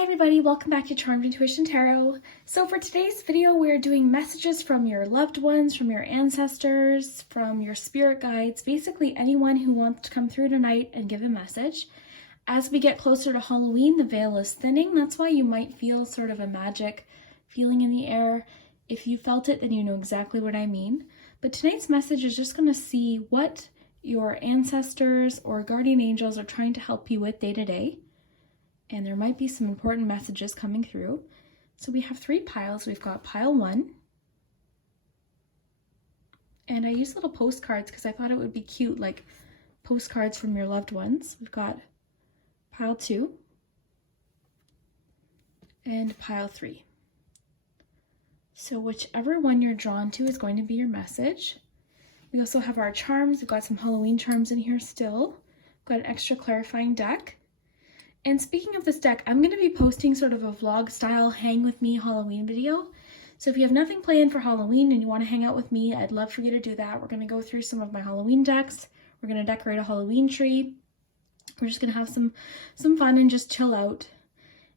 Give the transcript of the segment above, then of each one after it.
Hi everybody, welcome back to Charmed Intuition Tarot. So for today's video, we're doing messages from your loved ones, from your ancestors, from your spirit guides, basically anyone who wants to come through tonight and give a message. As we get closer to Halloween, the veil is thinning. That's why you might feel sort of a magic feeling in the air. If you felt it, then you know exactly what I mean. But tonight's message is just going to see what your ancestors or guardian angels are trying to help you with day to day. And there might be some important messages coming through. So we have 3 piles. We've got pile 1. And I use little postcards because I thought it would be cute, like postcards from your loved ones. We've got pile 2 and pile 3. So whichever one you're drawn to is going to be your message. We also have our charms. We've got some Halloween charms in here still. We've got an extra clarifying deck. And speaking of this deck, I'm going to be posting sort of a vlog style hang with me Halloween video. So if you have nothing planned for Halloween and you want to hang out with me, I'd love for you to do that. We're going to go through some of my Halloween decks. We're going to decorate a Halloween tree. We're just going to have some fun and just chill out.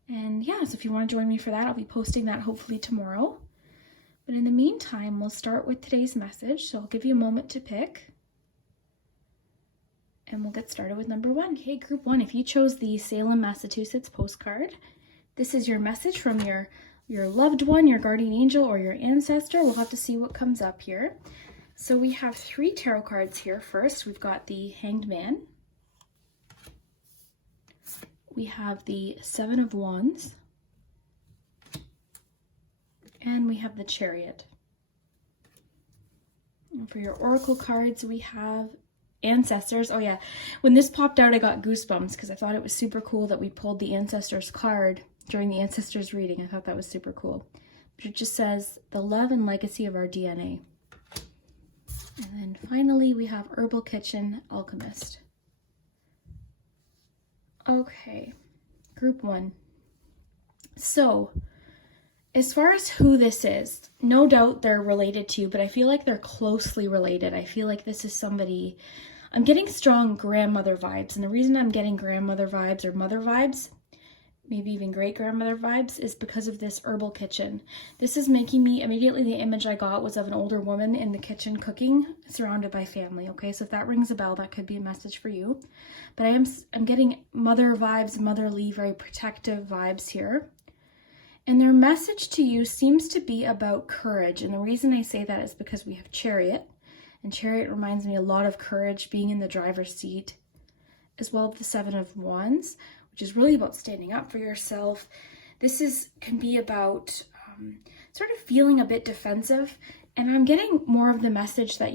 And yeah, so if you want to join me for that, I'll be posting that hopefully tomorrow. But in the meantime, we'll start with today's message. So I'll give you a moment to pick. And we'll get started with number 1. Okay, group 1, if you chose the Salem, Massachusetts postcard, this is your message from your loved one, your guardian angel, or your ancestor. We'll have to see what comes up here. So we have 3 tarot cards here. First, we've got the Hanged Man. We have the 7 of Wands. And we have the Chariot. And for your oracle cards, we have ancestors. Oh yeah, when this popped out, I got goosebumps because I thought it was super cool that we pulled the ancestors card during the ancestors reading. I thought that was super cool. But it just says the love and legacy of our DNA. And then finally we have Herbal Kitchen Alchemist. Okay, group 1. So as far as who this is, no doubt they're related to you, but I feel like they're closely related. I feel like this is somebody, I'm getting strong grandmother vibes. And the reason I'm getting grandmother vibes or mother vibes, maybe even great grandmother vibes, is because of this herbal kitchen. This is making me, immediately the image I got was of an older woman in the kitchen cooking, surrounded by family. Okay, so if that rings a bell, that could be a message for you. But I'm getting mother vibes, motherly, very protective vibes here. And their message to you seems to be about courage. And the reason I say that is because we have Chariot. And Chariot reminds me a lot of courage, being in the driver's seat, as well as the 7 of Wands, which is really about standing up for yourself. This can be about sort of feeling a bit defensive. And I'm getting more of the message that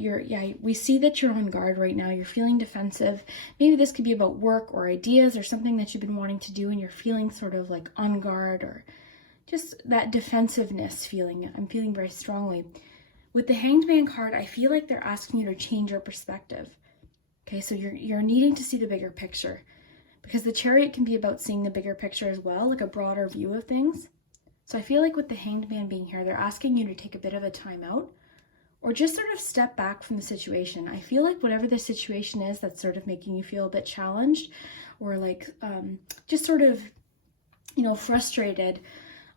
we see that you're on guard right now. You're feeling defensive. Maybe this could be about work or ideas or something that you've been wanting to do and you're feeling sort of like on guard or just that defensiveness feeling. I'm feeling very strongly. With the Hanged Man card, I feel like they're asking you to change your perspective. Okay, so you're needing to see the bigger picture. Because the Chariot can be about seeing the bigger picture as well, like a broader view of things. So I feel like with the Hanged Man being here, they're asking you to take a bit of a time out or just sort of step back from the situation. I feel like whatever the situation is that's sort of making you feel a bit challenged or like just sort of, frustrated,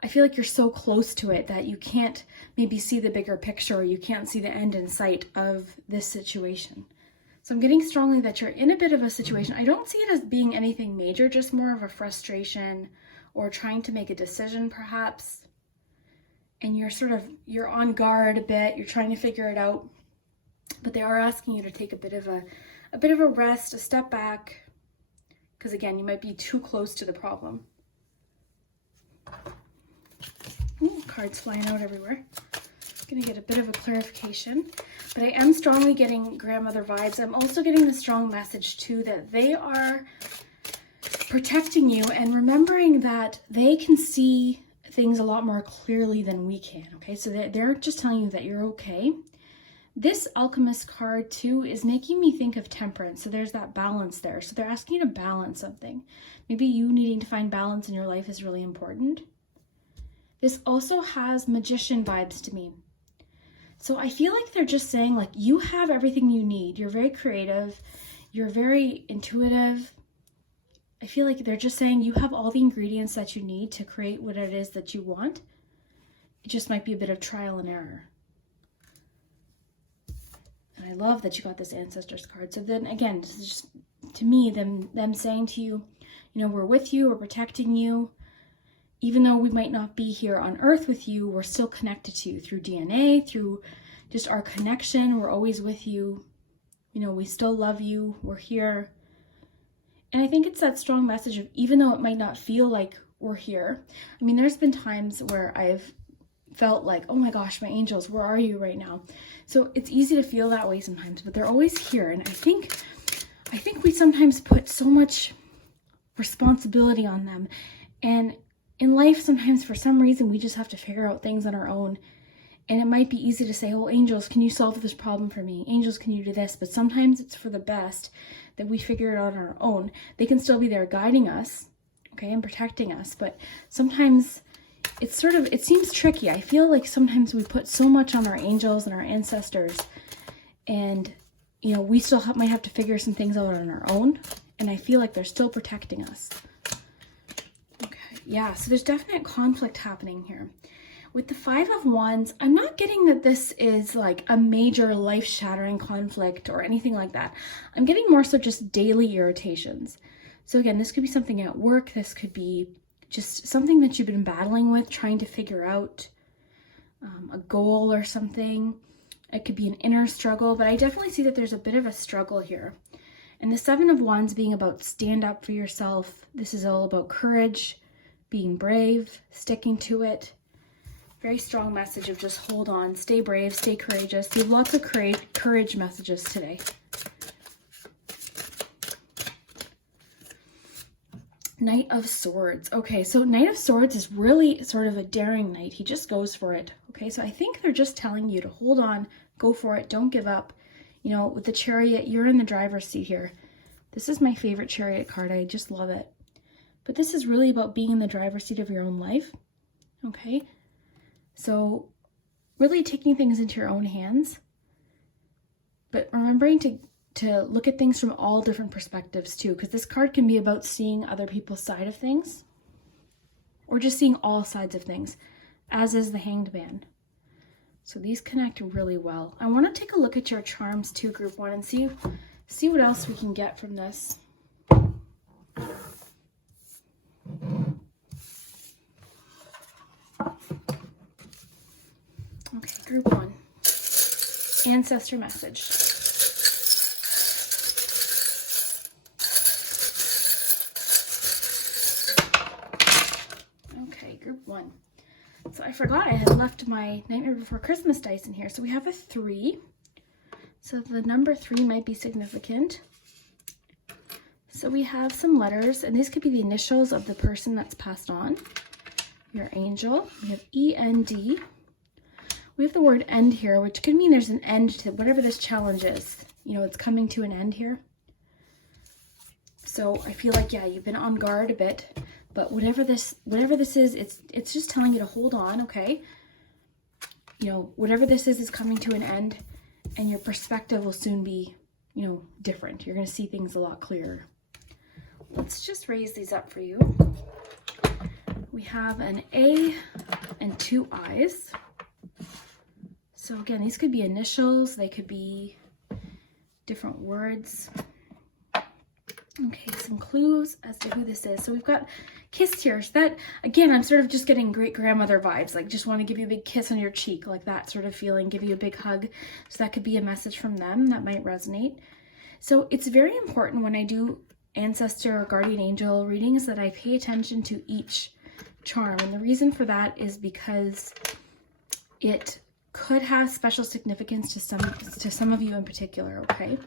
I feel like you're so close to it that you can't maybe see the bigger picture or you can't see the end in sight of this situation. So I'm getting strongly that you're in a bit of a situation. I don't see it as being anything major, just more of a frustration or trying to make a decision perhaps. And you're on guard a bit, you're trying to figure it out. But they are asking you to take a bit of a rest, a step back. Because again, you might be too close to the problem. Ooh, cards flying out everywhere. I'm gonna get a bit of a clarification, but I am strongly getting grandmother vibes. I'm also getting the strong message too that they are protecting you and remembering that they can see things a lot more clearly than we can. Okay, so they're just telling you that you're okay. This Alchemist card too is making me think of temperance. So there's that balance there. So they're asking you to balance something. Maybe you needing to find balance in your life is really important. This also has magician vibes to me. So I feel like they're just saying like you have everything you need. You're very creative. You're very intuitive. I feel like they're just saying you have all the ingredients that you need to create what it is that you want. It just might be a bit of trial and error. And I love that you got this Ancestors card. So then again, this is just, to me, them saying to you, you know, we're with you, we're protecting you. Even though we might not be here on Earth with you, we're still connected to you through DNA, through just our connection. We're always with you. You know, we still love you. We're here. And I think it's that strong message of, even though it might not feel like we're here. I mean, there's been times where I've felt like, oh my gosh, my angels, where are you right now? So it's easy to feel that way sometimes, but they're always here. And I think we sometimes put so much responsibility on them. And in life, sometimes for some reason, we just have to figure out things on our own. And it might be easy to say, oh, angels, can you solve this problem for me? Angels, can you do this? But sometimes it's for the best that we figure it out on our own. They can still be there guiding us, okay, and protecting us. But sometimes it's sort of, it seems tricky. I feel like sometimes we put so much on our angels and our ancestors, and, you know, we still might have to figure some things out on our own. And I feel like they're still protecting us. Okay, yeah, so there's definite conflict happening here. With the Five of Wands, I'm not getting that this is like a major life-shattering conflict or anything like that. I'm getting more so just daily irritations. So again, this could be something at work. This could be just something that you've been battling with, trying to figure out a goal or something. It could be an inner struggle, but I definitely see that there's a bit of a struggle here. And the Seven of Wands being about stand up for yourself. This is all about courage, being brave, sticking to it. Very strong message of just hold on, stay brave, stay courageous. You have lots of courage messages today. Knight of Swords. Okay, so Knight of Swords is really sort of a daring knight. He just goes for it. Okay, so I think they're just telling you to hold on, go for it, don't give up. You know, with the Chariot, you're in the driver's seat here. This is my favorite Chariot card. I just love it. But this is really about being in the driver's seat of your own life. Okay, so really taking things into your own hands, but remembering to look at things from all different perspectives too, because this card can be about seeing other people's side of things or just seeing all sides of things, as is the Hanged Man. So these connect really well. I want to take a look at your charms too, Group 1, and see what else we can get from this. Okay, Group 1. Ancestor message. Okay, Group 1. So I forgot I had left my Nightmare Before Christmas dice in here. So we have a 3. So the number 3 might be significant. So we have some letters, and these could be the initials of the person that's passed on. Your angel. We have END. We have the word end here, which could mean there's an end to whatever this challenge is. You know, it's coming to an end here. So I feel like, yeah, you've been on guard a bit, but whatever this is, it's just telling you to hold on, okay? You know, whatever this is coming to an end, and your perspective will soon be, you know, different. You're going to see things a lot clearer. Let's just raise these up for you. We have an A and 2 I's. So again, these could be initials, they could be different words. Okay, some clues as to who this is. So we've got kissed here. So that, again, I'm sort of just getting great grandmother vibes, like just want to give you a big kiss on your cheek, like that sort of feeling, give you a big hug. So that could be a message from them that might resonate. So it's very important when I do ancestor or guardian angel readings that I pay attention to each charm. And the reason for that is because it could have special significance to some of you in particular, okay?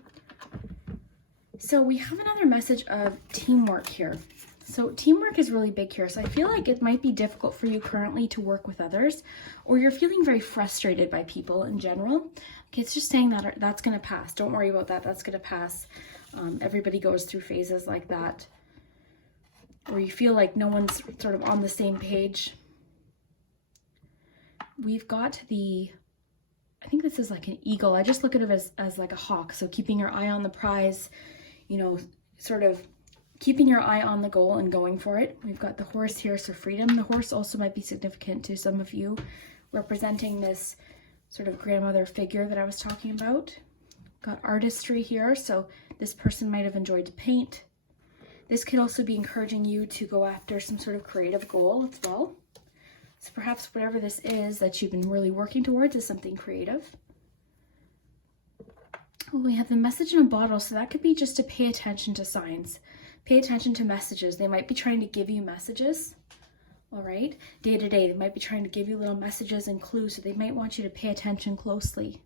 So we have another message of teamwork here. So teamwork is really big here. So I feel like it might be difficult for you currently to work with others, or you're feeling very frustrated by people in general. Okay, it's just saying that that's going to pass. Don't worry about that. That's going to pass. Everybody goes through phases like that, where you feel like no one's sort of on the same page. We've got I think this is like an eagle. I just look at it as like a hawk. So keeping your eye on the prize, you know, sort of keeping your eye on the goal and going for it. We've got the horse here, so freedom. The horse also might be significant to some of you, representing this sort of grandmother figure that I was talking about. Got artistry here, so this person might have enjoyed to paint. This could also be encouraging you to go after some sort of creative goal as well. So perhaps whatever this is that you've been really working towards is something creative. Well, we have the message in a bottle, so that could be just to pay attention to signs. Pay attention to messages. They might be trying to give you messages, all right? Day to day, they might be trying to give you little messages and clues, so they might want you to pay attention closely.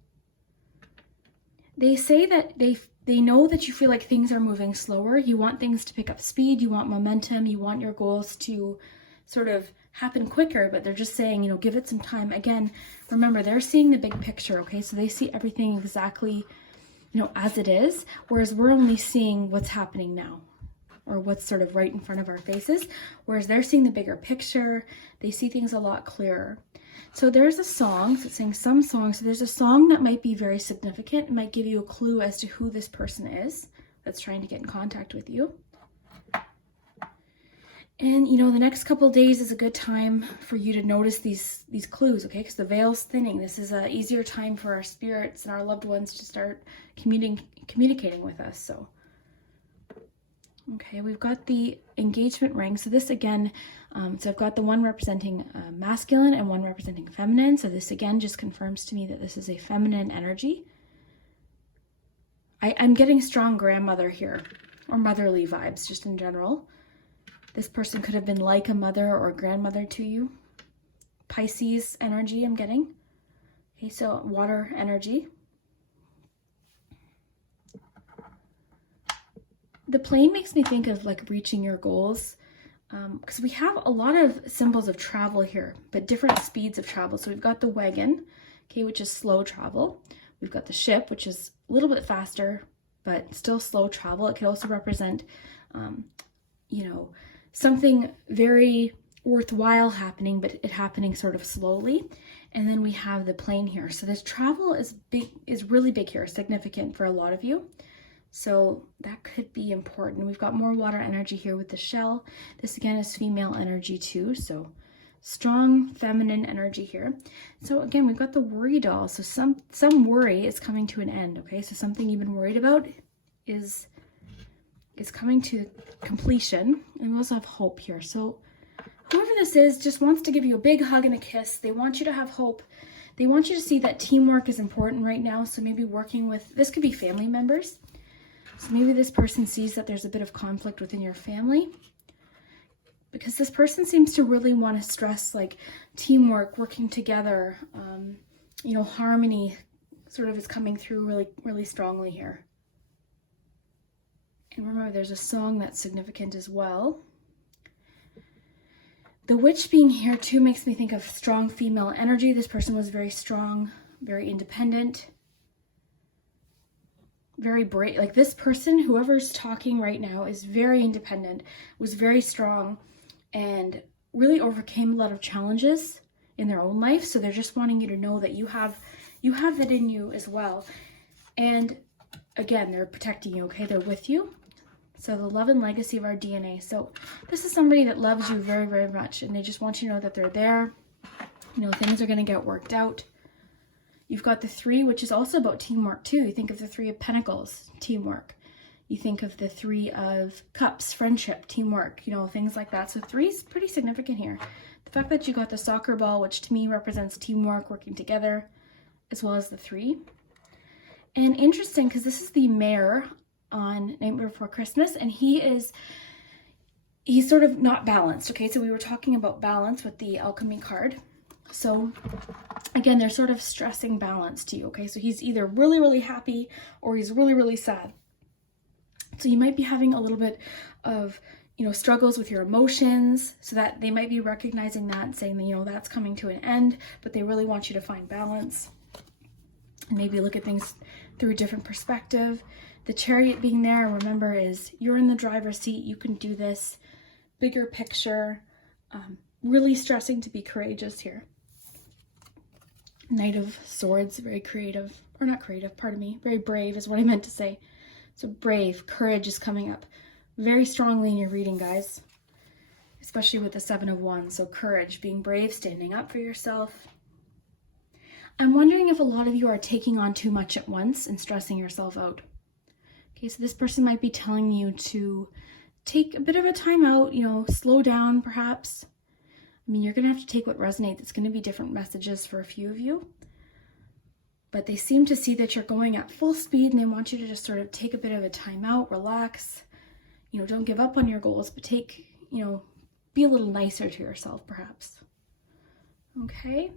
They say that they know that you feel like things are moving slower. You want things to pick up speed. You want momentum. You want your goals to sort of happen quicker, but they're just saying, you know, give it some time. Again, remember, they're seeing the big picture, okay? So they see everything exactly, you know, as it is, whereas we're only seeing what's happening now, or what's sort of right in front of our faces, whereas they're seeing the bigger picture. They see things a lot clearer. So there's a song, so it's saying some songs. So there's a song that might be very significant. It might give you a clue as to who this person is that's trying to get in contact with you. And, you know, the next couple of days is a good time for you to notice these clues, okay? Because the veil's thinning. This is an easier time for our spirits and our loved ones to start communicating with us, so. Okay, we've got the engagement ring. So this again, so I've got the one representing masculine and one representing feminine. So this again just confirms to me that this is a feminine energy. I'm getting strong grandmother here, or motherly vibes just in general. This person could have been like a mother or grandmother to you. Pisces energy I'm getting. Okay, so water energy. The plane makes me think of like reaching your goals, because we have a lot of symbols of travel here, but different speeds of travel. So we've got the wagon, okay, which is slow travel. We've got the ship, which is a little bit faster, but still slow travel. It could also represent, you know, something very worthwhile happening, but it happening sort of slowly. And then we have the plane here. So this travel is really big here, significant for a lot of you. So that could be important. We've got more water energy here with the shell. This again is female energy too. So strong feminine energy here. So again, we've got the worry doll. So some worry is coming to an end. Okay, so something you've been worried about is coming to completion. And we also have hope here. So whoever this is just wants to give you a big hug and a kiss. They want you to have hope. They want you to see that teamwork is important right now. So maybe working with, this could be family members. So maybe this person sees that there's a bit of conflict within your family, because this person seems to really want to stress like teamwork, working together, you know, harmony sort of is coming through really, really strongly here. And remember, there's a song that's significant as well. The witch being here too makes me think of strong female energy. This person was very strong, very independent, very brave. Like this person, whoever's talking right now, is very independent, was very strong, and really overcame a lot of challenges in their own life. So they're just wanting you to know that you have that in you as well. And again, they're protecting you, okay? They're with you. So the love and legacy of our DNA. So this is somebody that loves you very, very much, and they just want you to know that they're there. You know, things are going to get worked out. You've got the 3, which is also about teamwork too. You think of the 3 of Pentacles, teamwork. You think of the 3 of Cups, friendship, teamwork, you know, things like that. So 3 is pretty significant here. The fact that you got the soccer ball, which to me represents teamwork, working together, as well as the 3. And interesting, because this is the mayor on Nightmare Before Christmas, and he's sort of not balanced, okay? So we were talking about balance with the alchemy card. So again, they're sort of stressing balance to you, okay? So he's either really, really happy or he's really, really sad. So you might be having a little bit of, you know, struggles with your emotions, so that they might be recognizing that and saying that, you know, that's coming to an end, but they really want you to find balance and maybe look at things through a different perspective. The Chariot being there, remember, is you're in the driver's seat. You can do this. Bigger picture. Really stressing to be courageous here. Knight of Swords, very creative, or not creative, pardon me, very brave is what I meant to say. So brave, courage is coming up. very strongly in your reading, guys. Especially with the Seven of Wands. So courage, being brave, standing up for yourself. I'm wondering if a lot of you are taking on too much at once and stressing yourself out. Okay, so this person might be telling you to take a bit of a time out, you know, slow down perhaps. I mean, you're going to have to take what resonates. It's going to be different messages for a few of you. But they seem to see that you're going at full speed and they want you to just sort of take a bit of a time out, relax. You know, don't give up on your goals, but take, you know, be a little nicer to yourself perhaps. Okay,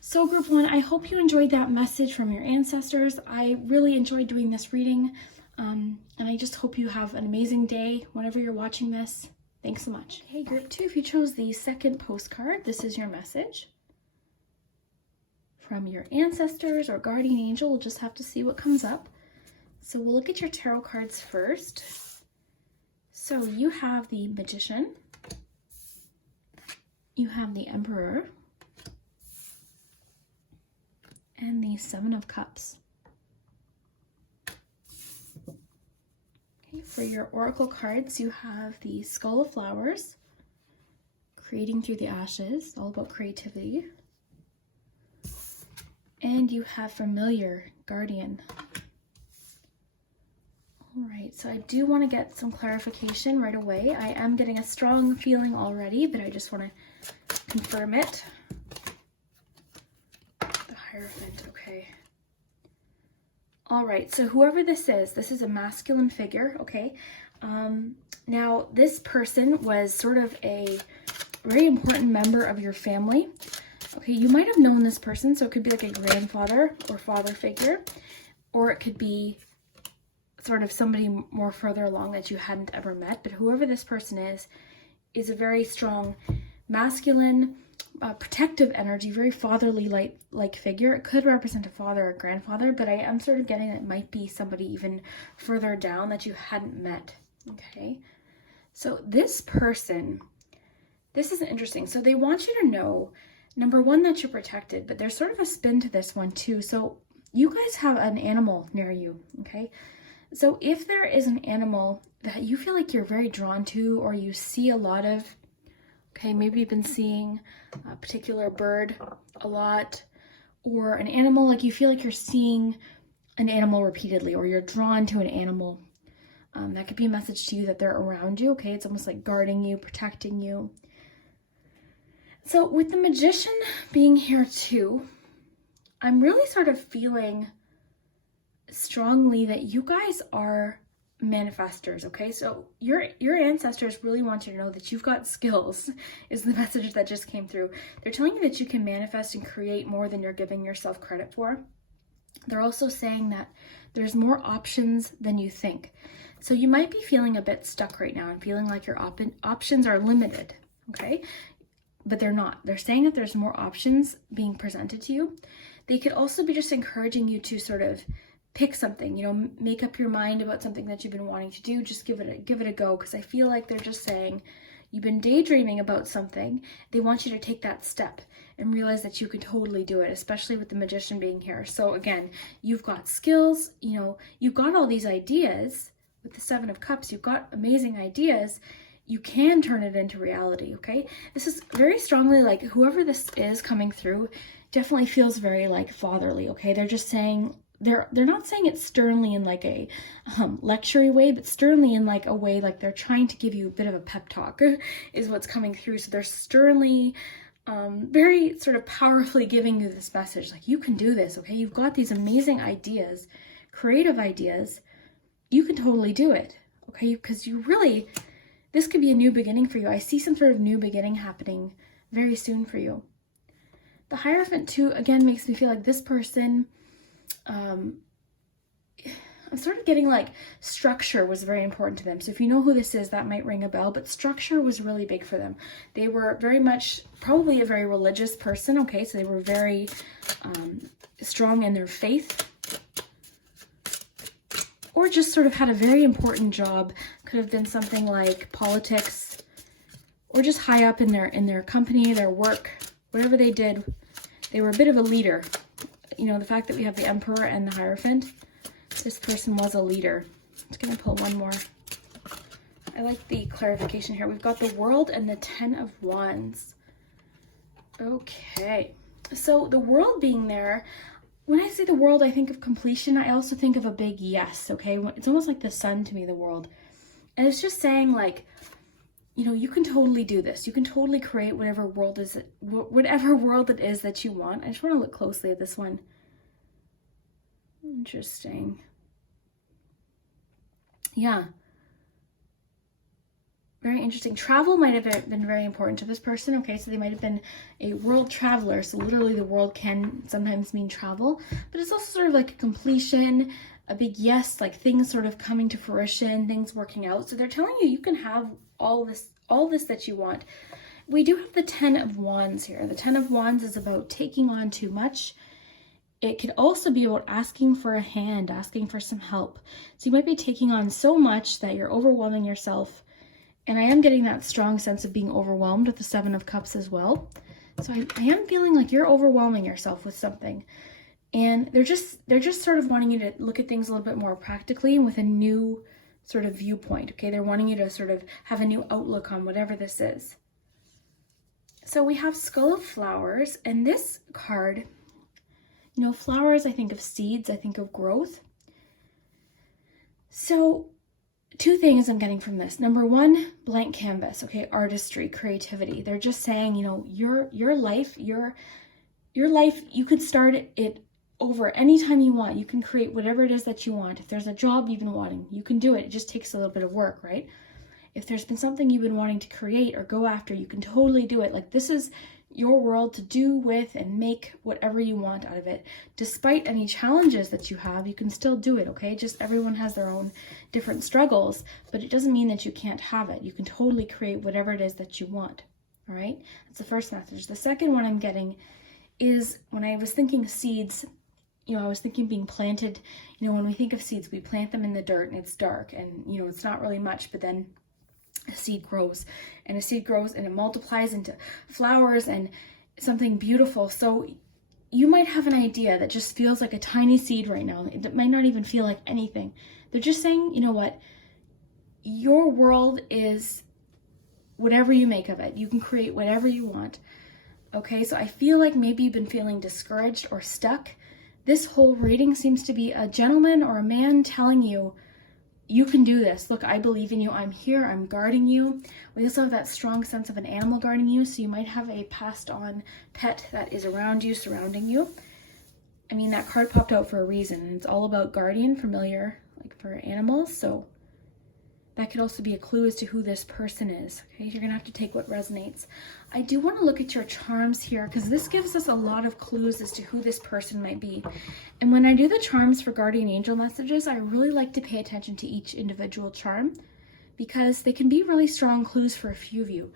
so group 1, I hope you enjoyed that message from your ancestors. I really enjoyed doing this reading, and I just hope you have an amazing day whenever you're watching this. Thanks so much. Okay, group 2, if you chose the second postcard, this is your message from your ancestors or guardian angel. We'll just have to see what comes up. So we'll look at your tarot cards first. So you have the Magician, you have the Emperor, and the Seven of Cups. Okay, for your oracle cards, you have the Skull of Flowers, Creating Through the Ashes, all about creativity. And you have Familiar, Guardian. All right, so I do want to get some clarification right away. I am getting a strong feeling already, but I just want to confirm it. The Hierophant, okay. All right, so whoever this is a masculine figure, okay? Now, this person was sort of a very important member of your family. Okay, you might have known this person, so it could be like a grandfather or father figure, or it could be sort of somebody more further along that you hadn't ever met. But whoever this person is a very strong masculine, protective energy, very fatherly like figure. It could represent a father or grandfather, but I am sort of getting that it might be somebody even further down that you hadn't met. Okay, so this person, this is interesting. So they want you to know, number one, that you're protected, but there's sort of a spin to this one too. So you guys have an animal near you, okay? So if there is an animal that you feel like you're very drawn to, or you see a lot of, okay, maybe you've been seeing a particular bird a lot, or an animal, like you feel like you're seeing an animal repeatedly, or you're drawn to an animal, that could be a message to you that they're around you, okay? It's almost like guarding you, protecting you. So with the Magician being here too, I'm really sort of feeling strongly that you guys are manifestors, okay? So your ancestors really want you to know that you've got skills, is the message that just came through. They're telling you that you can manifest and create more than you're giving yourself credit for. They're also saying that there's more options than you think. So you might be feeling a bit stuck right now and feeling like your options are limited, okay? But they're not. They're saying that there's more options being presented to you. They could also be just encouraging you to sort of pick something, you know, make up your mind about something that you've been wanting to do. Just give it a go, because I feel like they're just saying you've been daydreaming about something. They want you to take that step and realize that you can totally do it, especially with the Magician being here. So again, you've got skills, you know, you've got all these ideas with the Seven of Cups. You've got amazing ideas. You can turn it into reality, okay? This is very strongly like whoever this is coming through definitely feels very like fatherly, okay? They're just saying, they're not saying it sternly in like a lecture-y way, but sternly in like a way like they're trying to give you a bit of a pep talk is what's coming through. So they're sternly, very sort of powerfully giving you this message, like you can do this, okay? You've got these amazing ideas, creative ideas. You can totally do it, okay? Because you really, this could be a new beginning for you. I see some sort of new beginning happening very soon for you. The Hierophant too, again, makes me feel like this person, I'm sort of getting like structure was very important to them. So if you know who this is, that might ring a bell, but structure was really big for them. They were very much, probably a very religious person, okay? So they were very strong in their faith, or just sort of had a very important job. Could have been something like politics, or just high up in their company, their work, whatever they did. They were a bit of a leader. You know, the fact that we have the Emperor and the Hierophant, this person was a leader. I'm just gonna pull one more. I like the clarification here. We've got the World and the 10 of Wands. Okay. So the World being there, when I say the World, I think of completion. I also think of a big yes, okay? It's almost like the sun to me, the World. And it's just saying, like, you know, you can totally do this. You can totally create whatever world it is that you want. I just want to look closely at this one. Interesting. Yeah. Very interesting. Travel might have been very important to this person. Okay, so they might have been a world traveler. So literally the world can sometimes mean travel. But it's also sort of like a completion, a big yes, like things sort of coming to fruition, things working out. So they're telling you can have all this that you want. We do have the 10 of Wands here. The 10 of Wands is about taking on too much. It could also be about asking for a hand, asking for some help. So you might be taking on so much that you're overwhelming yourself. And I am getting that strong sense of being overwhelmed with the 7 of Cups as well. So I am feeling like you're overwhelming yourself with something. And they're just sort of wanting you to look at things a little bit more practically and with a new sort of viewpoint, okay? They're wanting you to sort of have a new outlook on whatever this is. So we have Skull of Flowers, and this card, you know, flowers, I think of seeds, I think of growth. So 2 things I'm getting from this. Number 1, blank canvas, okay? Artistry, creativity. They're just saying, you know, your life, you could start it over anytime you want. You can create whatever it is that you want. If there's a job you've been wanting, you can do it. It just takes a little bit of work, right? If there's been something you've been wanting to create or go after, you can totally do it. Like, this is your world to do with and make whatever you want out of it. Despite any challenges that you have, you can still do it, okay? Just everyone has their own different struggles, but it doesn't mean that you can't have it. You can totally create whatever it is that you want, all right? That's the first message. The second one I'm getting is, when I was thinking seeds, you know, I was thinking being planted. You know, when we think of seeds, we plant them in the dirt and it's dark and, you know, it's not really much, but then a seed grows and it multiplies into flowers and something beautiful. So you might have an idea that just feels like a tiny seed right now. It might not even feel like anything. They're just saying, you know what? Your world is whatever you make of it. You can create whatever you want. Okay, so I feel like maybe you've been feeling discouraged or stuck. This whole reading seems to be a gentleman or a man telling you, you can do this. Look, I believe in you. I'm here. I'm guarding you. We also have that strong sense of an animal guarding you. So you might have a passed on pet that is around you, surrounding you. I mean, that card popped out for a reason. And it's all about guardian, familiar, like for animals. So that could also be a clue as to who this person is. Okay, you're going to have to take what resonates. I do want to look at your charms here because this gives us a lot of clues as to who this person might be. And when I do the charms for guardian angel messages, I really like to pay attention to each individual charm because they can be really strong clues for a few of you.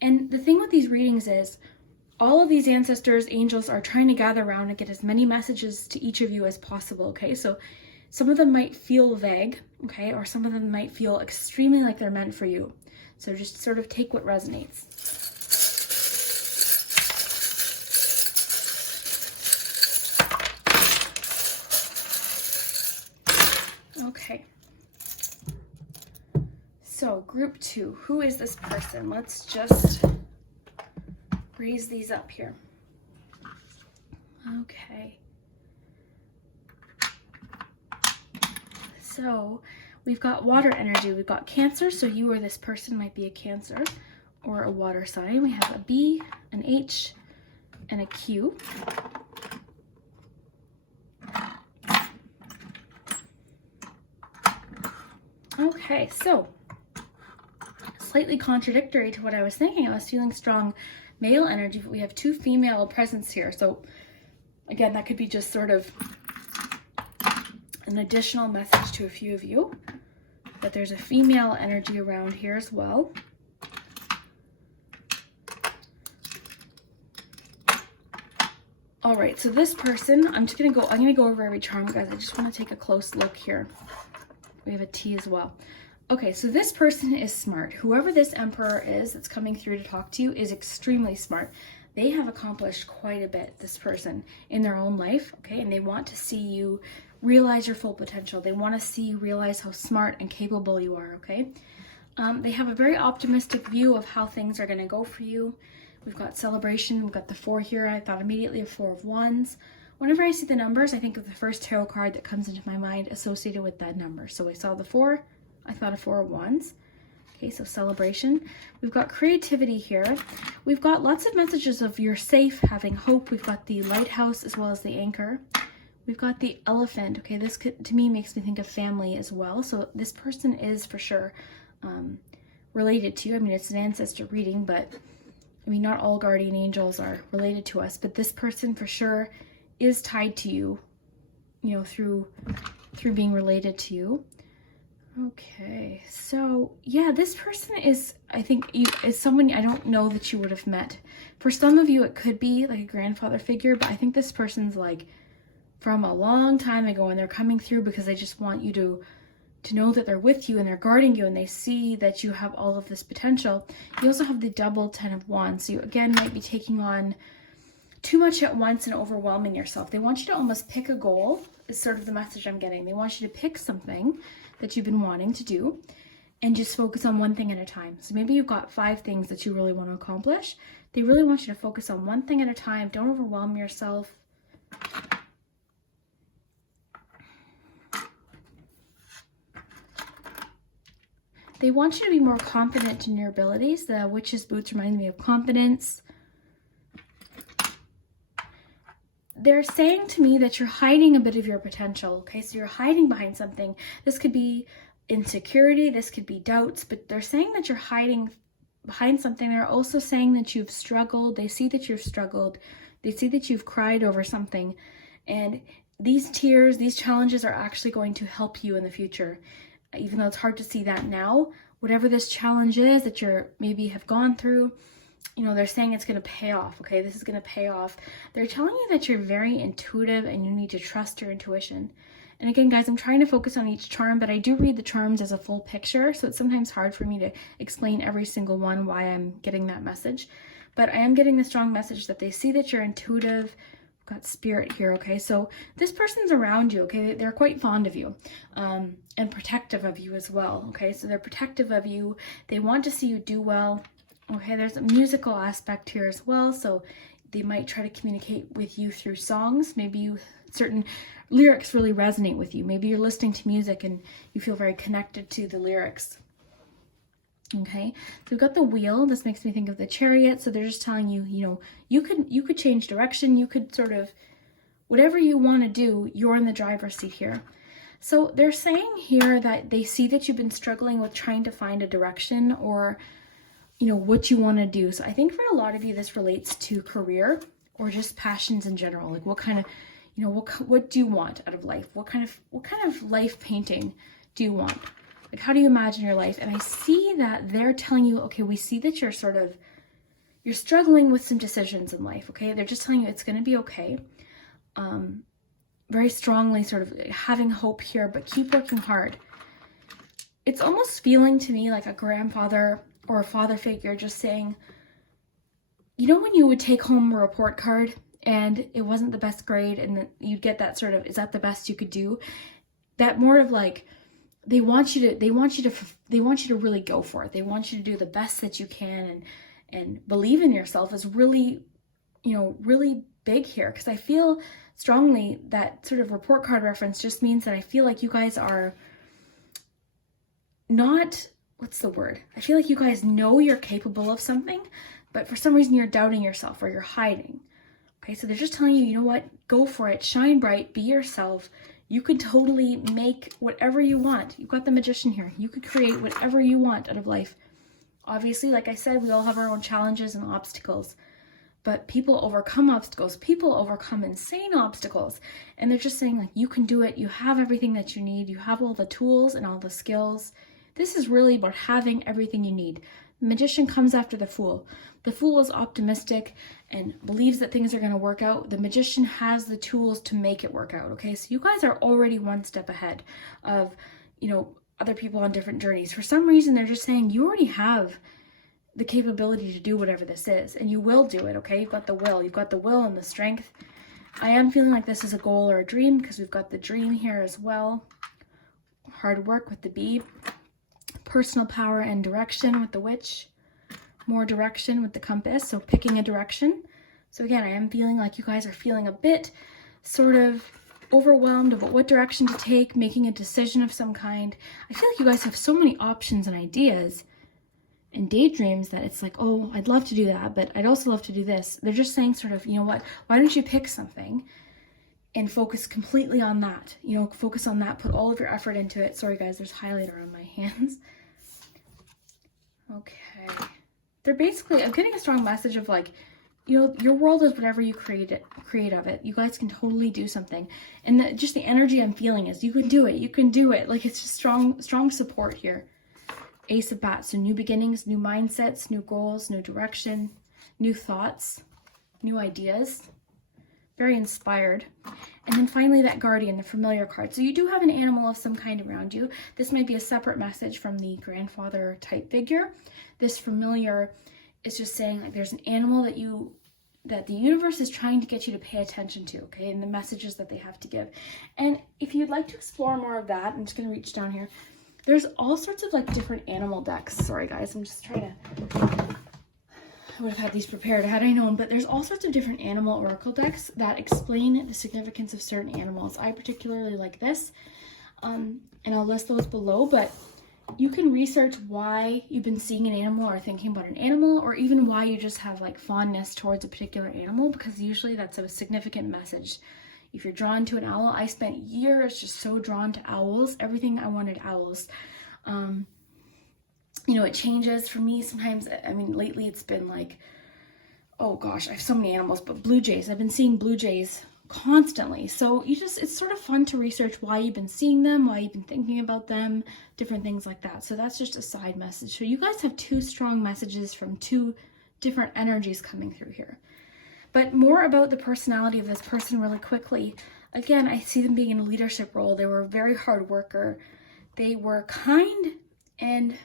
And the thing with these readings is all of these ancestors, angels, are trying to gather around and get as many messages to each of you as possible, okay? So some of them might feel vague, okay, or some of them might feel extremely like they're meant for you. So just sort of take what resonates. Okay. So group 2, who is this person? Let's just raise these up here. Okay. So we've got water energy. We've got Cancer. So you or this person might be a Cancer or a water sign. We have a B, an H, and a Q. Okay, so slightly contradictory to what I was thinking. I was feeling strong male energy, but we have 2 female presence here. So again, that could be just sort of an additional message to a few of you, but there's a female energy around here as well. All right, so this person, I'm gonna go over every charm, guys. I just want to take a close look here. We have a T as well. Okay, so this person is smart. Whoever this emperor is that's coming through to talk to you is extremely smart. They have accomplished quite a bit, this person, in their own life, okay? And they want to see you realize your full potential. They want to see you realize how smart and capable you are, okay? They have a very optimistic view of how things are going to go for you. We've got celebration. We've got the 4 here. I thought immediately of 4 of Wands. Whenever I see the numbers, I think of the first tarot card that comes into my mind associated with that number. So I saw the 4. I thought of 4 of Wands. Okay, so celebration. We've got creativity here. We've got lots of messages of you're safe, having hope. We've got the lighthouse as well as the anchor. We've got the elephant. Okay, this to me makes me think of family as well. So this person is for sure related to you. I mean, it's an ancestor reading, but I mean, not all guardian angels are related to us, but this person for sure is tied to you, you know, through being related to you. Okay, so yeah, this person is, I think, is someone I don't know that you would have met. For some of you, it could be like a grandfather figure, but I think this person's like from a long time ago, and they're coming through because they just want you to know that they're with you and they're guarding you, and they see that you have all of this potential. You also have the double 10 of Wands, so you again might be taking on too much at once and overwhelming yourself. They want you to almost pick a goal, is sort of the message I'm getting. They want you to pick something that you've been wanting to do and just focus on one thing at a time. So maybe you've got 5 things that you really want to accomplish. They really want you to focus on one thing at a time. Don't overwhelm yourself. They want you to be more confident in your abilities. The witch's boots remind me of confidence. They're saying to me that you're hiding a bit of your potential, okay? So you're hiding behind something. This could be insecurity, this could be doubts, but they're saying that you're hiding behind something. They're also saying that you've struggled. They see that you've struggled. They see that you've cried over something. And these tears, these challenges are actually going to help you in the future. Even though it's hard to see that now, whatever this challenge is that you're maybe have gone through, you know, they're saying it's going to pay off, okay? This is going to pay off. They're telling you that you're very intuitive and you need to trust your intuition. And again, guys, I'm trying to focus on each charm, but I do read the charms as a full picture, so it's sometimes hard for me to explain every single one why I'm getting that message. But I am getting the strong message that they see that you're intuitive. We've got spirit here, okay? So this person's around you, okay? They're quite fond of you and protective of you as well, okay? So they're protective of you. They want to see you do well. Okay, there's a musical aspect here as well, so they might try to communicate with you through songs. Maybe certain lyrics really resonate with you. Maybe you're listening to music and you feel very connected to the lyrics. Okay, so we've got the wheel. This makes me think of the chariot. So they're just telling you, you know, you could change direction. You could sort of, whatever you want to do, you're in the driver's seat here. So they're saying here that they see that you've been struggling with trying to find a direction or, you know, what you want to do. So I think for a lot of you, this relates to career or just passions in general. Like what kind of, you know, what do you want out of life? What kind of life painting do you want? Like, how do you imagine your life? And I see that they're telling you, okay, we see that you're struggling with some decisions in life. Okay. They're just telling you it's going to be okay. Very strongly sort of having hope here, but keep working hard. It's almost feeling to me like a grandfather or a father figure just saying, you know, when you would take home a report card and it wasn't the best grade and then you'd get that sort of, is that the best you could do? That more of like, they want you to really go for it. They want you to do the best that you can and believe in yourself is really, you know, really big here. Because I feel strongly that sort of report card reference just means that I feel like you guys are not, what's the word? I feel like you guys know you're capable of something, but for some reason you're doubting yourself or you're hiding. Okay, so they're just telling you, you know what? Go for it. Shine bright. Be yourself. You could totally make whatever you want. You've got the magician here. You could create whatever you want out of life. Obviously, like I said, we all have our own challenges and obstacles, but people overcome obstacles. People overcome insane obstacles. And they're just saying, like, you can do it. You have everything that you need. You have all the tools and all the skills. This is really about having everything you need. The magician comes after the fool. The fool is optimistic and believes that things are going to work out. The magician has the tools to make it work out, okay? So you guys are already one step ahead of, you know, other people on different journeys. For some reason, they're just saying you already have the capability to do whatever this is, and you will do it, okay? You've got the will. You've got the will and the strength. I am feeling like this is a goal or a dream because we've got the dream here as well. Hard work with the bee. personal power and direction with the witch, more direction with the compass, so picking a direction. So again, I am feeling like you guys are feeling a bit sort of overwhelmed about what direction to take, making a decision of some kind. I feel like you guys have so many options and ideas and daydreams that it's like, oh, I'd love to do that, but I'd also love to do this. They're just saying sort of, you know what, why don't you pick something and focus completely on that? You know, focus on that, put all of your effort into it. Sorry guys, there's highlighter on my hands. Okay. They're basically, I'm getting a strong message of like, you know, your world is whatever you create of it. You guys can totally do something. And just the energy I'm feeling is you can do it. You can do it. Like it's just strong support here. Ace of Bats. So new beginnings, new mindsets, new goals, new direction, new thoughts, new ideas. Very inspired. And then finally that Guardian, the familiar card. So you do have an animal of some kind around you. This might be a separate message from the grandfather type figure. This familiar is just saying like there's an animal that the universe is trying to get you to pay attention to, okay, and the messages that they have to give. And if you'd like to explore more of that, I'm just going to reach down here. There's all sorts of like different animal decks. Sorry guys, I'm just trying to, I would have had these prepared had I known, but there's all sorts of different animal oracle decks that explain the significance of certain animals. I particularly like this, and I'll list those below, but you can research why you've been seeing an animal or thinking about an animal, or even why you just have like fondness towards a particular animal, because usually that's a significant message. If you're drawn to an owl, I spent years just so drawn to owls. Everything I wanted owls. You know, it changes for me sometimes. I mean, lately it's been like, oh gosh, I have so many animals, but blue jays. I've been seeing blue jays constantly. So it's sort of fun to research why you've been seeing them, why you've been thinking about them, different things like that. So that's just a side message. So you guys have two strong messages from two different energies coming through here. But more about the personality of this person really quickly. Again, I see them being in a leadership role. They were a very hard worker. They were kind and,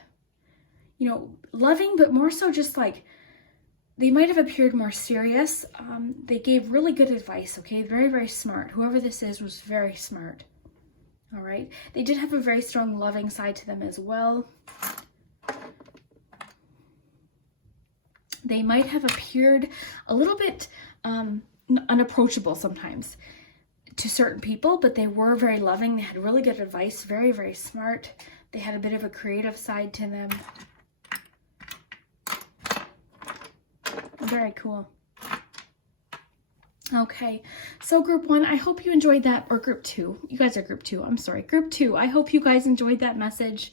you know, loving, but more so just like, they might have appeared more serious. They gave really good advice, okay? Very, very smart. Whoever this is was very smart, all right? They did have a very strong loving side to them as well. They might have appeared a little bit unapproachable sometimes to certain people, but they were very loving. They had really good advice, very, very smart. They had a bit of a creative side to them. Very cool. Okay, so group one, I hope you enjoyed that, or group two. You guys are group two, I'm sorry. Group two, I hope you guys enjoyed that message.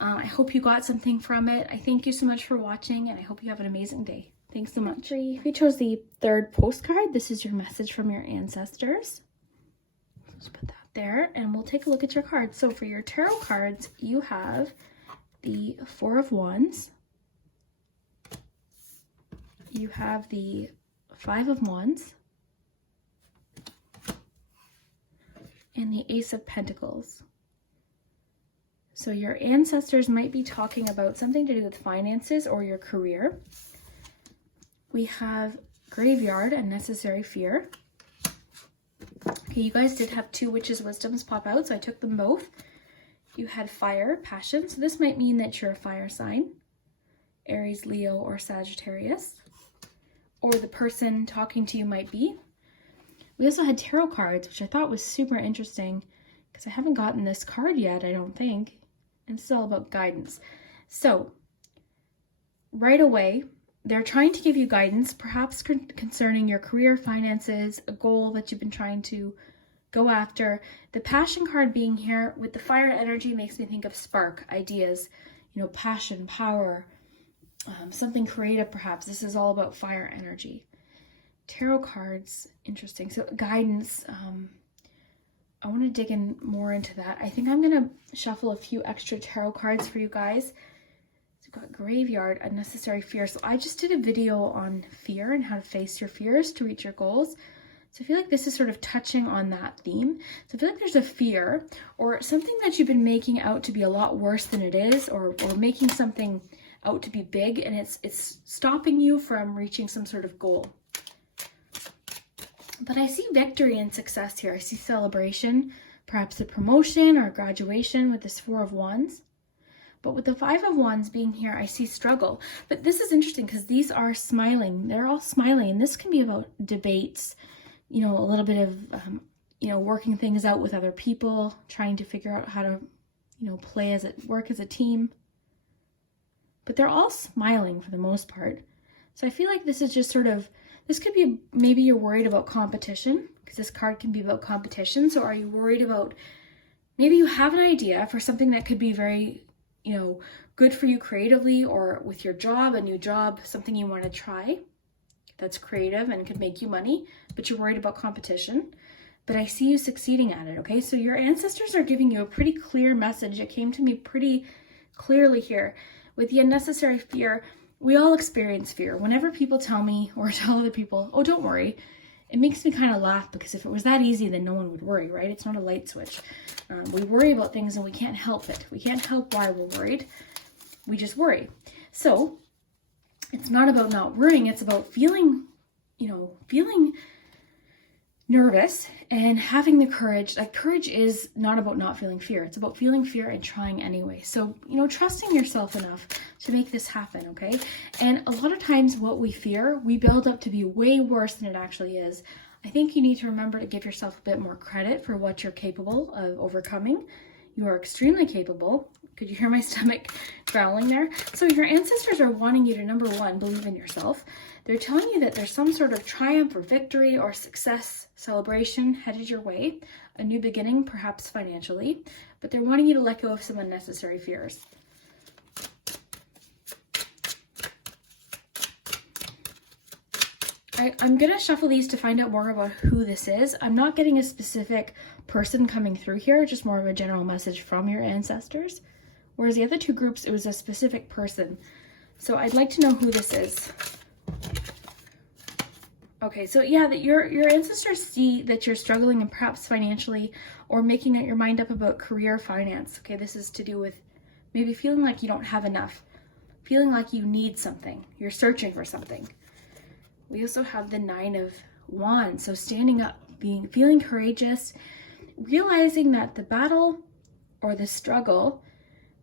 I hope you got something from it. I thank you so much for watching, and I hope you have an amazing day. Thanks so much. If you chose the third postcard, this is your message from your ancestors. Let's put that there, and we'll take a look at your cards. So for your tarot cards, you have the Four of Wands. You have the Five of Wands. And the Ace of Pentacles. So your ancestors might be talking about something to do with finances or your career. We have Graveyard, Unnecessary Fear. Okay, you guys did have two Witches' Wisdoms pop out, so I took them both. You had Fire, Passion, so this might mean that you're a fire sign. Aries, Leo, or Sagittarius. Or the person talking to you might be. We also had tarot cards, which I thought was super interesting because I haven't gotten this card yet, I don't think. And it's all about guidance. So, right away, they're trying to give you guidance, perhaps concerning your career, finances, a goal that you've been trying to go after. The Passion card being here with the fire energy makes me think of spark, ideas, you know, passion, power, something creative perhaps. This is all about fire energy. Tarot cards, interesting. So guidance, I want to dig in more into that. I think I'm going to shuffle a few extra tarot cards for you guys. So we've got Graveyard, Unnecessary Fear. So I just did a video on fear and how to face your fears to reach your goals. So I feel like this is sort of touching on that theme. So I feel like there's a fear or something that you've been making out to be a lot worse than it is, or making something out to be big, and it's stopping you from reaching some sort of goal. But I see victory and success here. I see celebration, perhaps a promotion or a graduation with this Four of Wands. But with the Five of Wands being here, I see struggle. But this is interesting because these are smiling. They're all smiling. And this can be about debates, you know, a little bit of, you know, working things out with other people, trying to figure out how to, you know, work as a team. But they're all smiling for the most part. So I feel like this is just sort of, this could be, maybe you're worried about competition, because this card can be about competition. So are you worried about, maybe you have an idea for something that could be very, you know, good for you creatively, or with your job, a new job, something you want to try that's creative and could make you money, but you're worried about competition. But I see you succeeding at it, okay? So your ancestors are giving you a pretty clear message. It came to me pretty clearly here. With the unnecessary fear, we all experience fear. Whenever people tell me or tell other people, oh, don't worry, it makes me kind of laugh, because if it was that easy, then no one would worry, right? It's not a light switch. We worry about things and we can't help it. We can't help why we're worried. We just worry. So it's not about not worrying. It's about feeling, you know, feeling nervous and having the courage. Like, courage is not about not feeling fear. It's about feeling fear and trying anyway. So, you know, trusting yourself enough to make this happen, okay? And a lot of times what we fear, we build up to be way worse than it actually is. I think you need to remember to give yourself a bit more credit for what you're capable of overcoming. You are extremely capable. Could you hear my stomach growling there? So your ancestors are wanting you to, number one, believe in yourself. They're telling you that there's some sort of triumph or victory or success celebration headed your way, a new beginning, perhaps financially, but they're wanting you to let go of some unnecessary fears. I'm going to shuffle these to find out more about who this is. I'm not getting a specific person coming through here, just more of a general message from your ancestors. Whereas the other two groups, it was a specific person. So I'd like to know who this is. Okay, so yeah, that your ancestors see that you're struggling, and perhaps financially, or making your mind up about career, finance. Okay, this is to do with maybe feeling like you don't have enough, feeling like you need something, you're searching for something. We also have the Nine of Wands, so standing up, feeling courageous, realizing that the battle or the struggle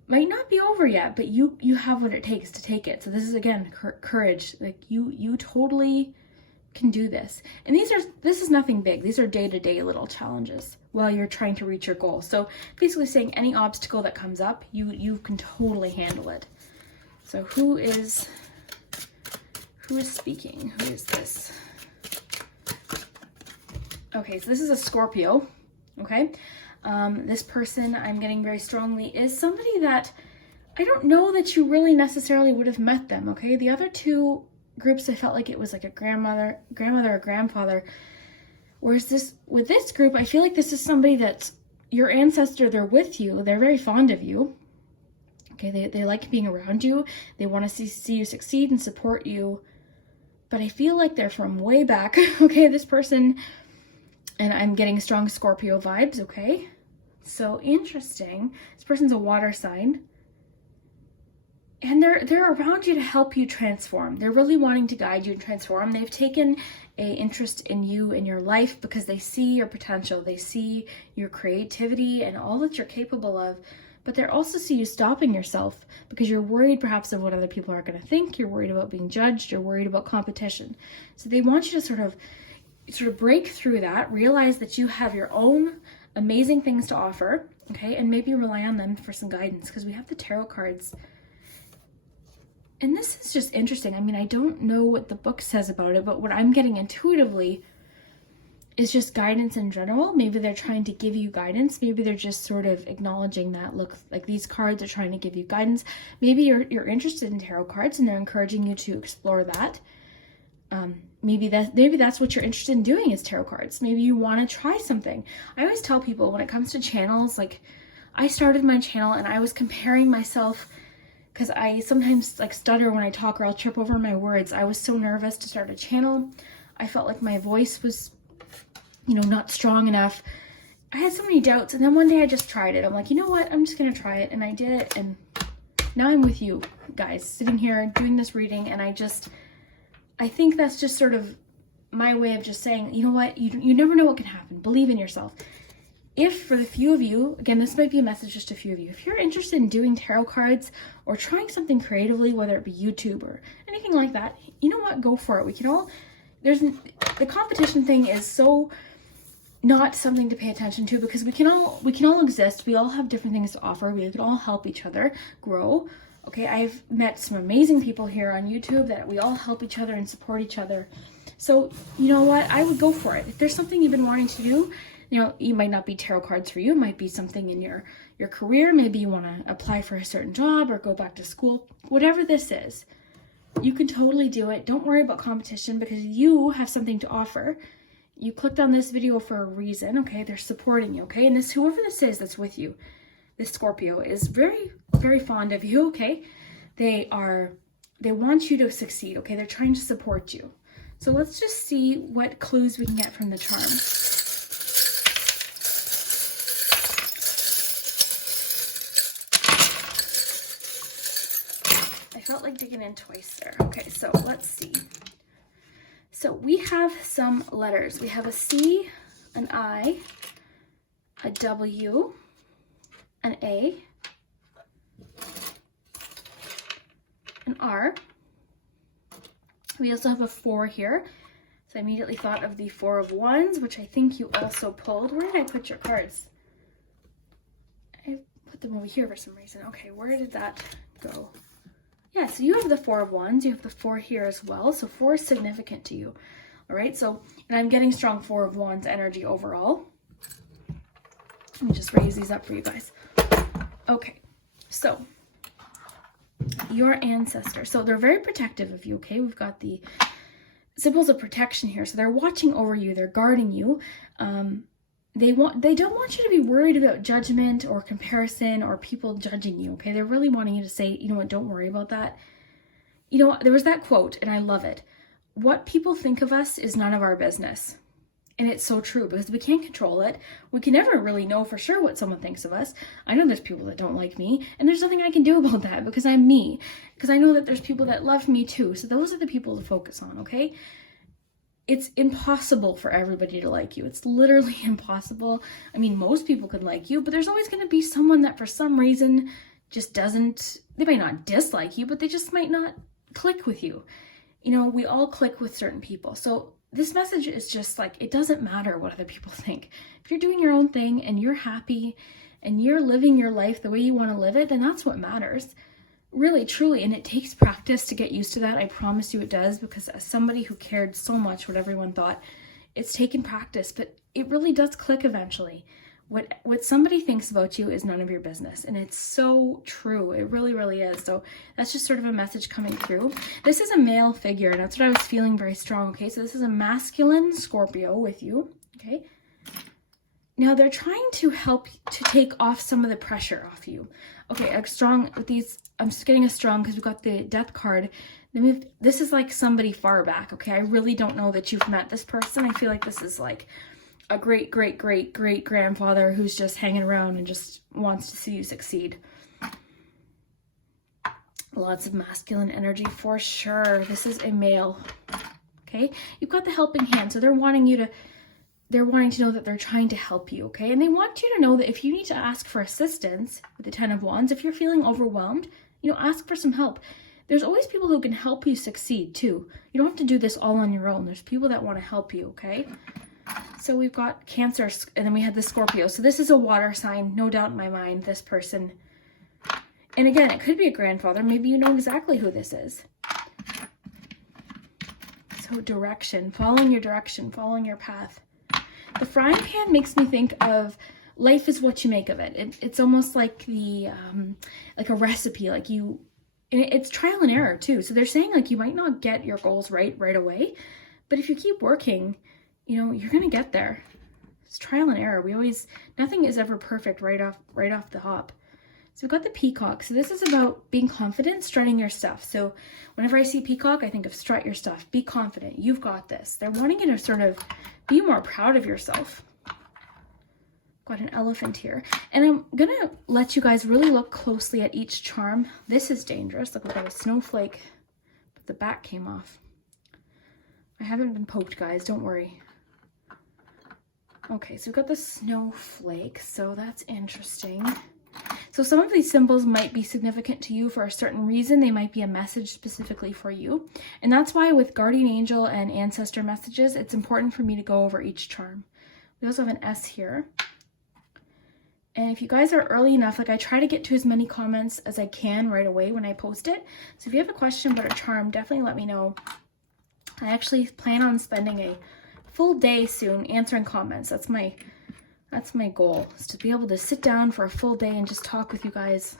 might not be over yet, but you have what it takes to take it. So this is, again, courage. Like, you totally can do this. And this is nothing big. These are day-to-day little challenges while you're trying to reach your goal. So basically saying any obstacle that comes up, you can totally handle it. So who is speaking? Who is this? Okay, so this is a Scorpio, okay? This person, I'm getting very strongly, is somebody that I don't know that you really necessarily would have met them, okay? The other two groups, I felt like it was like a grandmother or grandfather. Whereas with this group, I feel like this is somebody that's your ancestor. They're with you. They're very fond of you. Okay, they like being around you. They want to see you succeed and support you. But I feel like they're from way back. Okay, this person, and I'm getting strong Scorpio vibes, okay? So interesting. This person's a water sign. And they're around you to help you transform. They're really wanting to guide you and transform. They've taken an interest in you in your life because they see your potential. They see your creativity and all that you're capable of. But they also see you stopping yourself because you're worried perhaps of what other people are going to think. You're worried about being judged. You're worried about competition. So they want you to sort of break through that, realize that you have your own amazing things to offer, okay? And maybe rely on them for some guidance, because we have the tarot cards. And this is just interesting. I mean, I don't know what the book says about it, but what I'm getting intuitively is just guidance in general. Maybe they're trying to give you guidance. Maybe they're just sort of acknowledging that, look, like these cards are trying to give you guidance. Maybe you're interested in tarot cards and they're encouraging you to explore that. Maybe that's what you're interested in doing, is tarot cards. Maybe you want to try something. I always tell people when it comes to channels, like I started my channel and I was comparing myself, because I sometimes like stutter when I talk, or I'll trip over my words. I was so nervous to start a channel. I felt like my voice was, not strong enough. I had so many doubts, and then one day I just tried it. I'm like, you know what? I'm just gonna try it, and I did it, and now I'm with you guys, sitting here doing this reading, and I think that's just sort of my way of just saying, you know what? You never know what can happen. Believe in yourself. if for the few of you, again, this might be a message just a few of you, if you're interested in doing tarot cards or trying something creatively, whether it be YouTube or anything like that, you know what, go for it. We can all, the competition thing is so not something to pay attention to, because we can all exist. We all have different things to offer. We can all help each other grow. Okay, I've met some amazing people here on YouTube that we all help each other and support each other. So you know what, I would go for it. If there's something you've been wanting to do, you know, it might not be tarot cards for you. It might be something in your career. Maybe you want to apply for a certain job or go back to school. Whatever this is, you can totally do it. Don't worry about competition, because you have something to offer. You clicked on this video for a reason, okay? They're supporting you, okay? And this, whoever this is that's with you, this Scorpio, is very, very fond of you, okay? They want you to succeed, okay? They're trying to support you. So let's just see what clues we can get from the charm. I felt like digging in twice there. Okay, so let's see. So we have some letters. We have a C, an I, a W, an A, an R. We also have a 4 here. So I immediately thought of the 4 of Wands, which I think you also pulled. Where did I put your cards? I put them over here for some reason. Okay, where did that go? Yeah, so you have the 4 of Wands. You have the 4 here as well. So 4 is significant to you. All right, so, and I'm getting strong 4 of Wands energy overall. Let me just raise these up for you guys. Okay, so your ancestor. So they're very protective of you, okay? We've got the symbols of protection here. So they're watching over you. They're guarding you. They don't want you to be worried about judgment or comparison or people judging you, okay? They're really wanting you to say, you know what, don't worry about that. You know, there was that quote, and I love it. What people think of us is none of our business. And it's so true, because we can't control it. We can never really know for sure what someone thinks of us. I know there's people that don't like me, and there's nothing I can do about that, because I'm me. Because I know that there's people that love me too. So those are the people to focus on, okay? It's impossible for everybody to like you. It's literally impossible. I mean, most people could like you, but there's always going to be someone that for some reason just doesn't, they might not dislike you, but they just might not click with you. You know, we all click with certain people. So this message is just like, it doesn't matter what other people think. If you're doing your own thing and you're happy and you're living your life the way you want to live it, then that's what matters. Really, truly. And it takes practice to get used to that. I promise you it does, because as somebody who cared so much what everyone thought, it's taken practice, but it really does click eventually. What somebody thinks about you is none of your business. And it's so true. It really, really is. So that's just sort of a message coming through. This is a male figure, and that's what I was feeling very strong. Okay, so this is a masculine Scorpio with you. Okay. Now they're trying to help to take off some of the pressure off you. Okay, a strong with these, I'm just getting a strong because we've got the death card. Then this is like somebody far back. Okay, I really don't know that you've met this person. I feel like this is like a great grandfather who's just hanging around and just wants to see you succeed. Lots of masculine energy for sure. This is a male. Okay, you've got the helping hand, so they're wanting to know that they're trying to help you, okay? And they want you to know that if you need to ask for assistance with the 10 of Wands, if you're feeling overwhelmed, you know, ask for some help. There's always people who can help you succeed too. You don't have to do this all on your own. There's people that want to help you, okay? So we've got Cancer, and then we had the Scorpio. So this is a water sign, no doubt in my mind, this person. And again, it could be a grandfather. Maybe you know exactly who this is. So direction, following your direction, following your path. The frying pan makes me think of life is what you make of it. It's almost like like a recipe, like it's trial and error too. So they're saying like you might not get your goals right away, but if you keep working, you know, you're going to get there. It's trial and error. Nothing is ever perfect right off the hop. So we've got the peacock. So this is about being confident, strutting your stuff. So whenever I see peacock, I think of strut your stuff. Be confident. You've got this. They're wanting you to sort of be more proud of yourself. Got an elephant here. And I'm going to let you guys really look closely at each charm. This is dangerous. Look, we've got a snowflake, but the back came off. I haven't been poked, guys. Don't worry. Okay, so we've got the snowflake, so that's interesting. So some of these symbols might be significant to you for a certain reason. They might be a message specifically for you. And that's why with guardian angel and ancestor messages, it's important for me to go over each charm. We also have an S here. And if you guys are early enough, like I try to get to as many comments as I can right away when I post it. So if you have a question about a charm, definitely let me know. I actually plan on spending a full day soon answering comments. That's my goal, is to be able to sit down for a full day and just talk with you guys.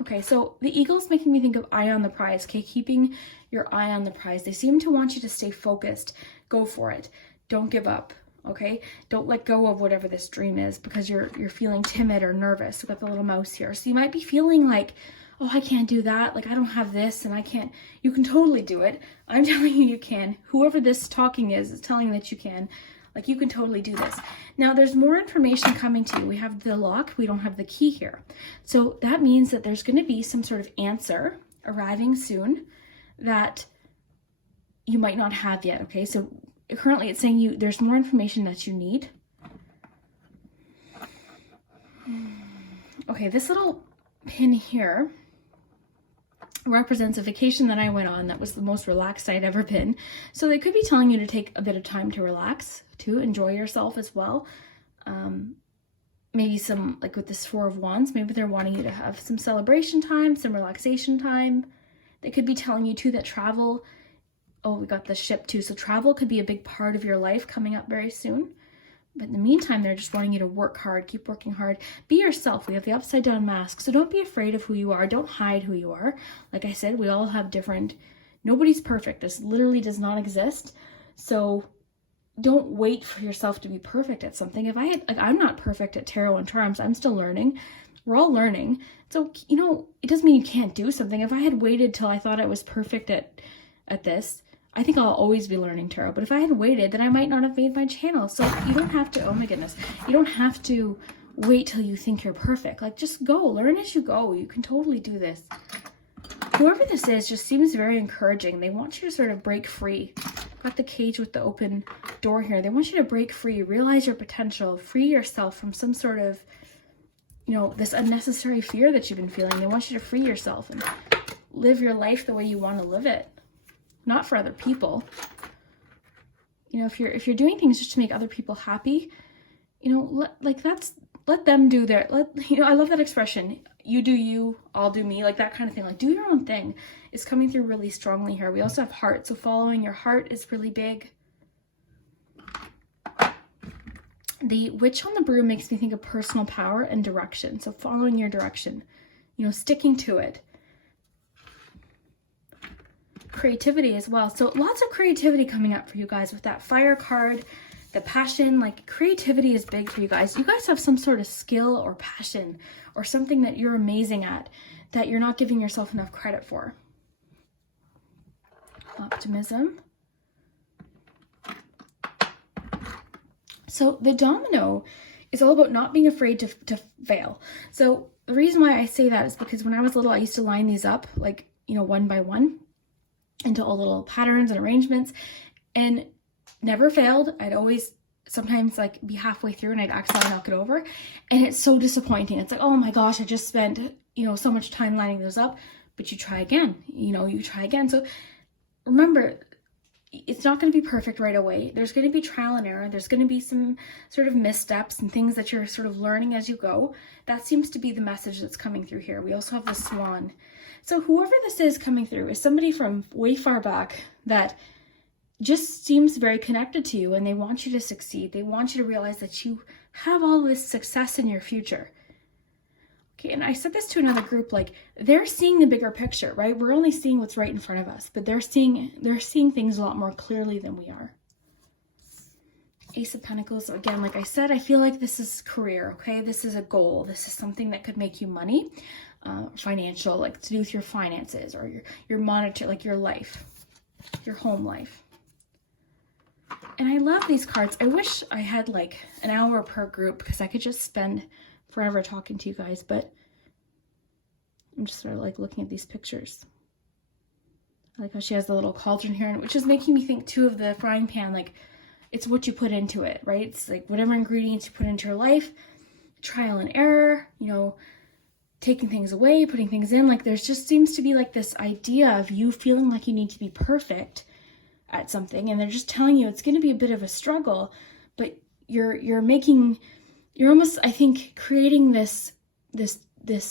Okay, so the eagle's making me think of eye on the prize, okay? Keeping your eye on the prize. They seem to want you to stay focused. Go for it. Don't give up, okay? Don't let go of whatever this dream is because you're feeling timid or nervous. We've got the little mouse here. So you might be feeling like, oh, I can't do that. Like, I don't have this and I can't. You can totally do it. I'm telling you, you can. Whoever this talking is telling that you can. Like, you can totally do this. Now, there's more information coming to you. We have the lock. We don't have the key here. So that means that there's going to be some sort of answer arriving soon that you might not have yet, okay? So currently it's saying there's more information that you need. Okay, this little pin here represents a vacation that I went on that was the most relaxed I'd ever been. So they could be telling you to take a bit of time to relax, to enjoy yourself as well. Maybe some, like with this Four of Wands, maybe they're wanting you to have some celebration time, some relaxation time. They could be telling you too that travel, oh, we got the ship too. So travel could be a big part of your life coming up very soon. But in the meantime, they're just wanting you to work hard, keep working hard. Be yourself. We have the upside down mask. So don't be afraid of who you are. Don't hide who you are. Like I said, we all have different, nobody's perfect. This literally does not exist. So don't wait for yourself to be perfect at something. I'm not perfect at tarot and charms. I'm still learning. We're all learning. So, it doesn't mean you can't do something. If I had waited till I thought I was perfect at this, I think I'll always be learning tarot. But if I had waited, then I might not have made my channel. So you don't have to, oh my goodness, you don't have to wait till you think you're perfect. Like, just go, learn as you go. You can totally do this. Whoever this is just seems very encouraging. They want you to sort of break free. Got the cage with the open door here. They want you to break free, realize your potential, free yourself from some sort of, this unnecessary fear that you've been feeling. They want you to free yourself and live your life the way you want to live it. Not for other people. If you're doing things just to make other people happy, let them do their, I love that expression. You do you, I'll do me, like that kind of thing. Like, do your own thing is coming through really strongly here. We also have heart. So following your heart is really big. The witch on the broom makes me think of personal power and direction. So following your direction, sticking to it. Creativity as well. So lots of creativity coming up for you guys with that fire card, the passion. Like, creativity is big for you guys. You guys have some sort of skill or passion or something that you're amazing at that you're not giving yourself enough credit for. Optimism. So the domino is all about not being afraid to fail. So the reason why I say that is because when I was little, I used to line these up like, one by one into all little patterns and arrangements, and never failed. I'd always sometimes be halfway through and I'd accidentally knock it over, and it's so disappointing. It's like, oh my gosh, I just spent so much time lining those up. But you try again, you try again. So remember, it's not going to be perfect right away. There's going to be trial and error. There's going to be some sort of missteps and things that you're sort of learning as you go. That seems to be the message that's coming through here. We also have the swan. So whoever this is coming through is somebody from way far back that just seems very connected to you, and they want you to succeed. They want you to realize that you have all this success in your future. Okay, and I said this to another group, like, they're seeing the bigger picture, right? We're only seeing what's right in front of us, but they're seeing things a lot more clearly than we are. Ace of Pentacles. So again, like I said, I feel like this is career, okay? This is a goal. This is something that could make you money, financial, like to do with your finances or your monitor, like your life, your home life. And I love these cards. I wish I had like an hour per group because I could just spend forever talking to you guys, but I'm just sort of like looking at these pictures. I like how she has the little cauldron here, which is making me think too of the frying pan, like it's what you put into it, right? It's like whatever ingredients you put into your life, trial and error, you know, taking things away, putting things in. Like there's just seems to be like this idea of you feeling like you need to be perfect at something, and they're just telling you it's going to be a bit of a struggle, but you're almost, I think, creating this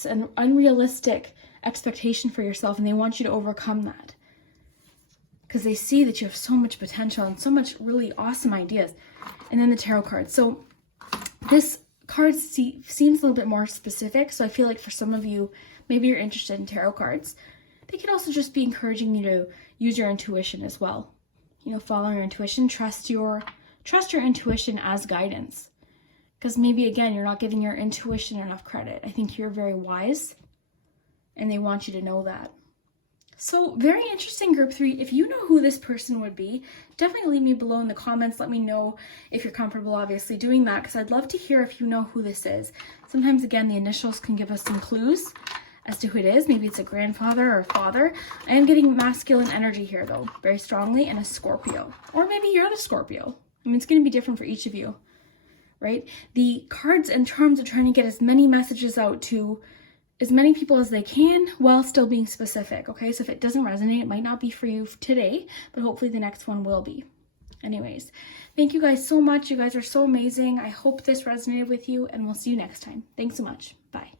an unrealistic expectation for yourself, and they want you to overcome that because they see that you have so much potential and so much really awesome ideas. And then the tarot card. So this card seems a little bit more specific. So I feel like for some of you, maybe you're interested in tarot cards. They could also just be encouraging you to use your intuition as well. You know, follow your intuition, trust your intuition as guidance. Because maybe, again, you're not giving your intuition enough credit. I think you're very wise, and they want you to know that. So very interesting, group 3. If you know who this person would be, definitely leave me below in the comments. Let me know if you're comfortable, obviously, doing that, because I'd love to hear if you know who this is. Sometimes, again, the initials can give us some clues as to who it is. Maybe it's a grandfather or a father. I am getting masculine energy here, though, very strongly, and a Scorpio. Or maybe you're the Scorpio. I mean, it's going to be different for each of you, right? The cards and charms are trying to get as many messages out to as many people as they can while still being specific, okay? So if it doesn't resonate, it might not be for you today, but hopefully the next one will be. Anyways, thank you guys so much. You guys are so amazing. I hope this resonated with you, and we'll see you next time. Thanks so much. Bye.